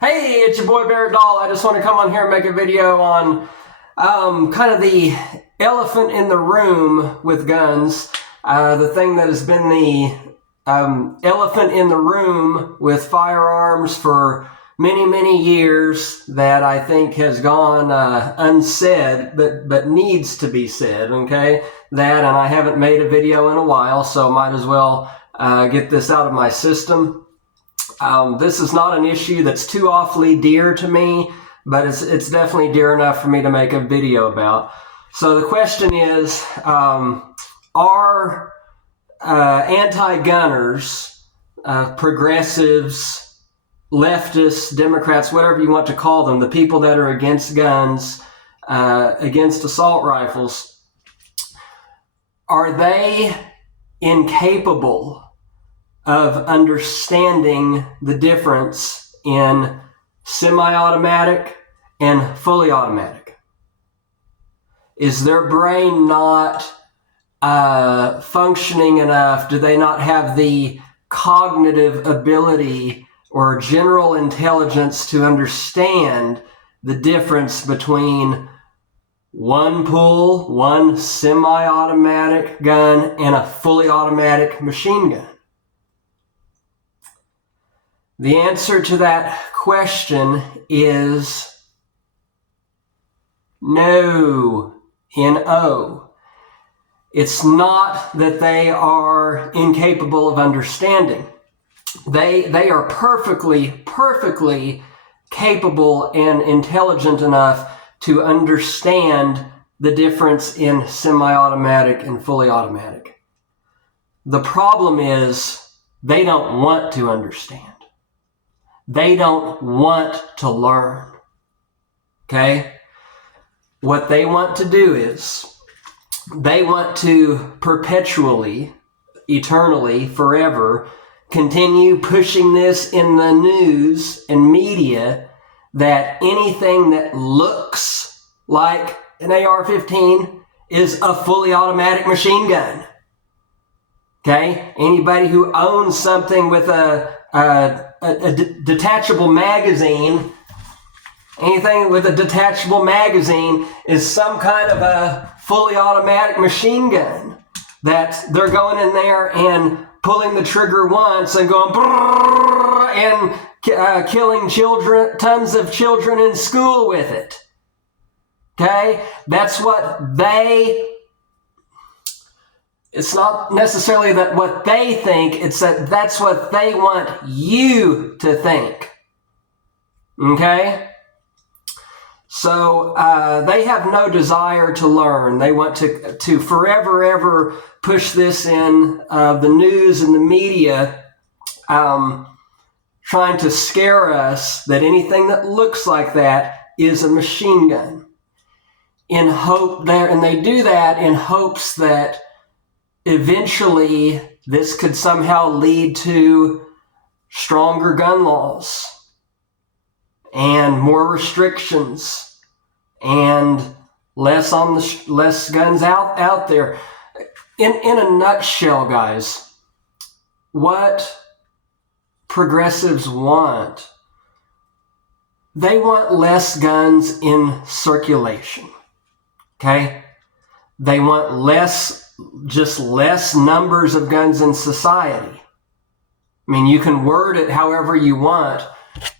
Hey, it's your boy Barrett Doll. I just want to come on here and make a video on kind of the elephant in the room with guns. The thing that has been the elephant in the room with firearms for many years that I think has gone unsaid, but needs to be said, okay? That, and I haven't made a video in a while, so might as well get this out of my system. This is not an issue that's too awfully dear to me, but it's definitely dear enough for me to make a video about. So the question is, are anti-gunners, progressives, leftists, Democrats, whatever you want to call them, the people that are against guns, against assault rifles, are they incapable of understanding the difference in semi-automatic and fully automatic? Is their brain not functioning enough? Do they not have the cognitive ability or general intelligence to understand the difference between one semi-automatic gun and a fully automatic machine gun? The answer to that question is no, N-O. It's not that they are incapable of understanding. They are perfectly capable and intelligent enough to understand the difference in semi-automatic and fully automatic. The problem is they don't want to understand. They don't want to learn. Okay? What they want to do is they want to perpetually, eternally, forever continue pushing this in the news and media that anything that looks like an AR-15 is a fully automatic machine gun. Okay? Anybody who owns something with a detachable magazine, anything with a detachable magazine is some kind of a fully automatic machine gun that they're going in there and pulling the trigger once and going and killing children, tons of children in school with it. Okay? That's what it's not necessarily that what they think, it's that that's what they want you to think. Okay? So they have no desire to learn. They want to forever ever push this in the news and the media, trying to scare us that anything that looks like that is a machine gun. And they do that in hopes that eventually this could somehow lead to stronger gun laws and more restrictions and less guns out there. In a nutshell, guys, what progressives want, they want less guns in circulation. Okay? They want less numbers of guns in society. I mean, you can word it however you want.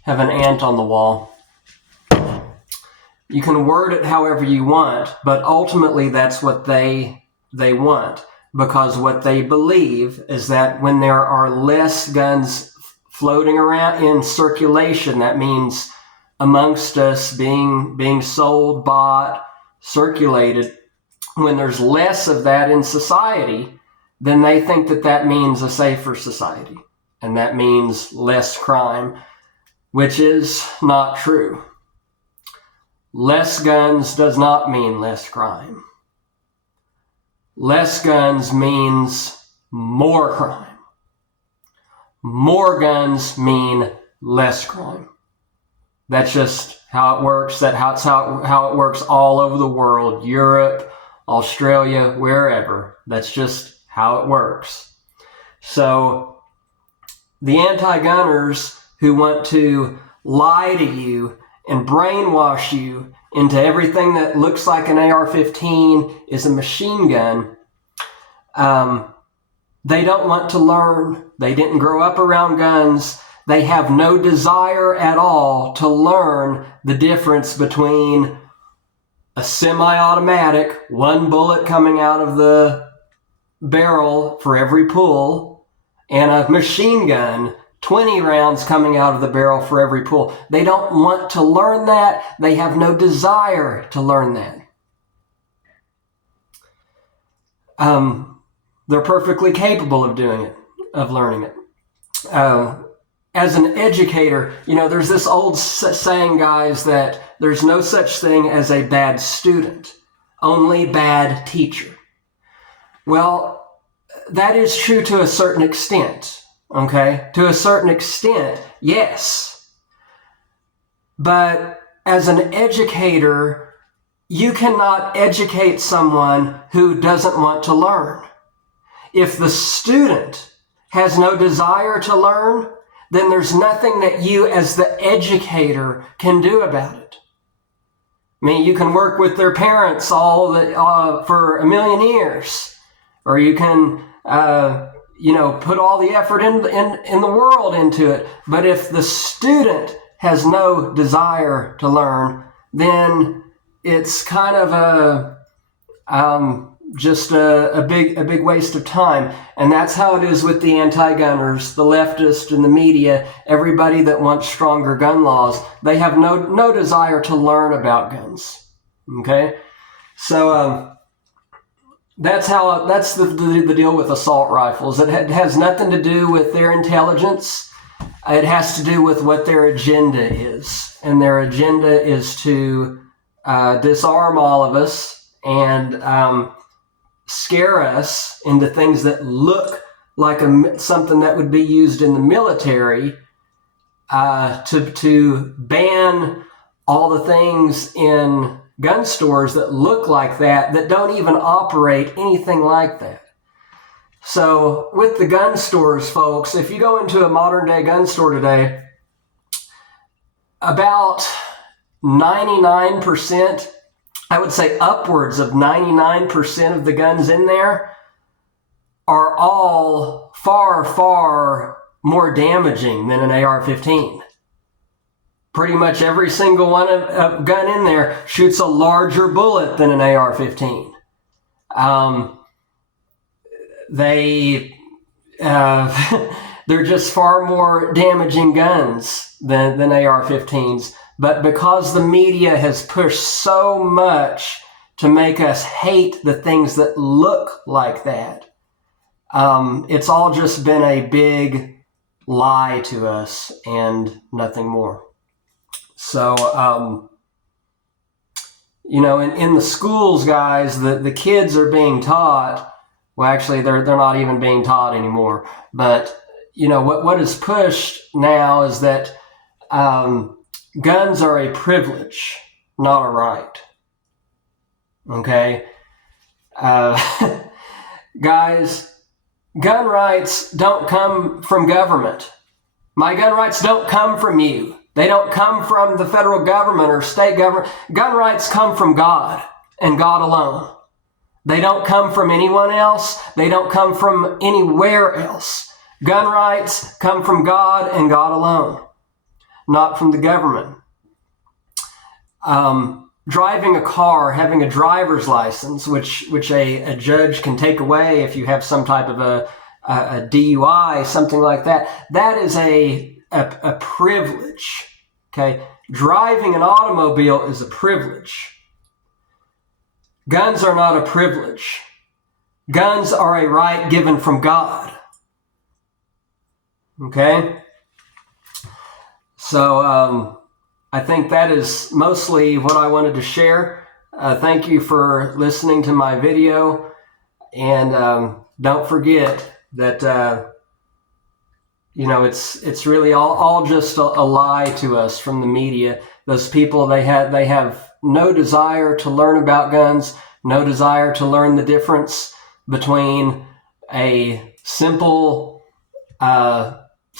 Have an ant on the wall. You can word it however you want, but ultimately that's what they want, because what they believe is that when there are less guns floating around in circulation, that means amongst us being sold, bought, circulated, when there's less of that in society, then they think that means a safer society, and that means less crime, which is not true. Less guns does not mean less crime. Less guns means more crime. More guns mean less crime. That's just how it works. That's how it works all over the world. Europe, Australia, wherever. That's just how it works. So the anti-gunners who want to lie to you and brainwash you into everything that looks like an AR-15 is a machine gun. They don't want to learn. They didn't grow up around guns. They have no desire at all to learn the difference between a semi-automatic, one bullet coming out of the barrel for every pull, and a machine gun, 20 rounds coming out of the barrel for every pull. They don't want to learn that. They have no desire to learn that. They're perfectly capable of doing it, of learning it. As an educator, there's this old saying, guys, that there's no such thing as a bad student, only bad teacher. Well, that is true to a certain extent, okay? To a certain extent, yes. But as an educator, you cannot educate someone who doesn't want to learn. If the student has no desire to learn, then there's nothing that you as the educator can do about it. I mean, you can work with their parents for a million years, or you can, put all the effort in the world into it. But if the student has no desire to learn, then it's kind of just a big waste of time. And that's how it is with the anti-gunners, the leftists and the media, everybody that wants stronger gun laws. They have no desire to learn about guns. Okay? So that's the deal with assault rifles. It has nothing to do with their intelligence. It has to do with what their agenda is. And their agenda is to disarm all of us and scare us into things that look like something that would be used in the military, to ban all the things in gun stores that look like that don't even operate anything like that. So with the gun stores, folks, if you go into a modern day gun store today, about 99%, I would say upwards of 99% of the guns in there are all far, far more damaging than an AR-15. Pretty much every single one of gun in there shoots a larger bullet than an AR-15. They're just far more damaging guns than AR-15s. But because the media has pushed so much to make us hate the things that look like that, it's all just been a big lie to us and nothing more. So, in the schools, guys, the kids are being taught. Well, actually, they're not even being taught anymore. But what is pushed now is that guns are a privilege, not a right. Okay? Guys, gun rights don't come from government. My gun rights don't come from you. They don't come from the federal government or state government. Gun rights come from God and God alone. They don't come from anyone else. They don't come from anywhere else. Gun rights come from God and God alone, not from the government. Driving a car, having a driver's license, which a judge can take away if you have some type of a DUI, something like that, that is a privilege. Okay? Driving an automobile is a privilege. Guns are not a privilege. Guns are a right given from God. Okay? So, I think that is mostly what I wanted to share. Thank you for listening to my video. And don't forget that, it's really all just a lie to us from the media. Those people, they have no desire to learn about guns, no desire to learn the difference between a simple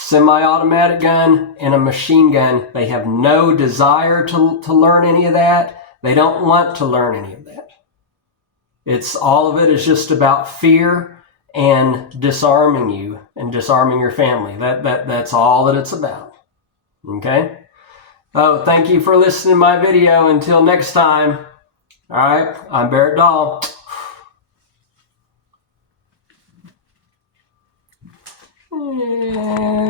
semi-automatic gun and a machine gun. They have no desire to learn any of that. They don't want to learn any of that. All of it is just about fear and disarming you and disarming your family. That's all that it's about. Okay? Oh, thank you for listening to my video. Until next time. All right, I'm Barrett Dahl. Yeah.